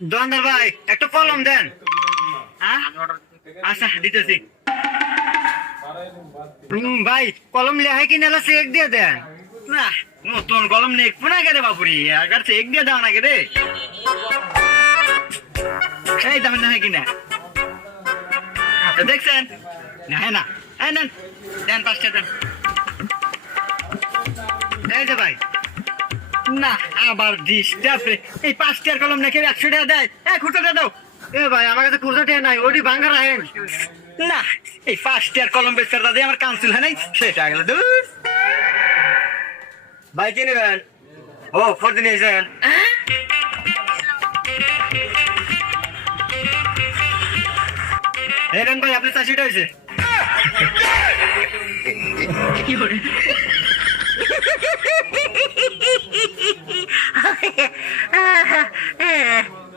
দোকানদার ভাই একটা কলম দেন। হ্যাঁ আচ্ছা দিতেছি। ভাই কলম লেহাই কিনে এলো চেক দিয়ে দেন। না নতুন কলম নেই পুনা কে রে বাপুরি আগার চেক দিয়ে দাও না কে রে। এই দাম না কিনা দেখছেন না হ্যাঁ না এই নেন দেন 5 টাকা দেন। এই যে ভাই না আবার ডিস্টার্ব রে। এই 5 টাকার কলম নাকি 100 টাকা দেয়। খুঁটাটা দাও। এ ভাই আমার কাছে খুঁটা টাকা নাই ওটি ভাঙা রাখেন না। এই 5 টাকার কলম বেচার দাদা আমার কাউন্সিল হয় নাই সেটা গেল দূর। ভাই কি নেবেন? ও ফোর্দ নিয়েছেন। এই নেন ভাই আপনি 80 টাকা হয়েছে। কি করে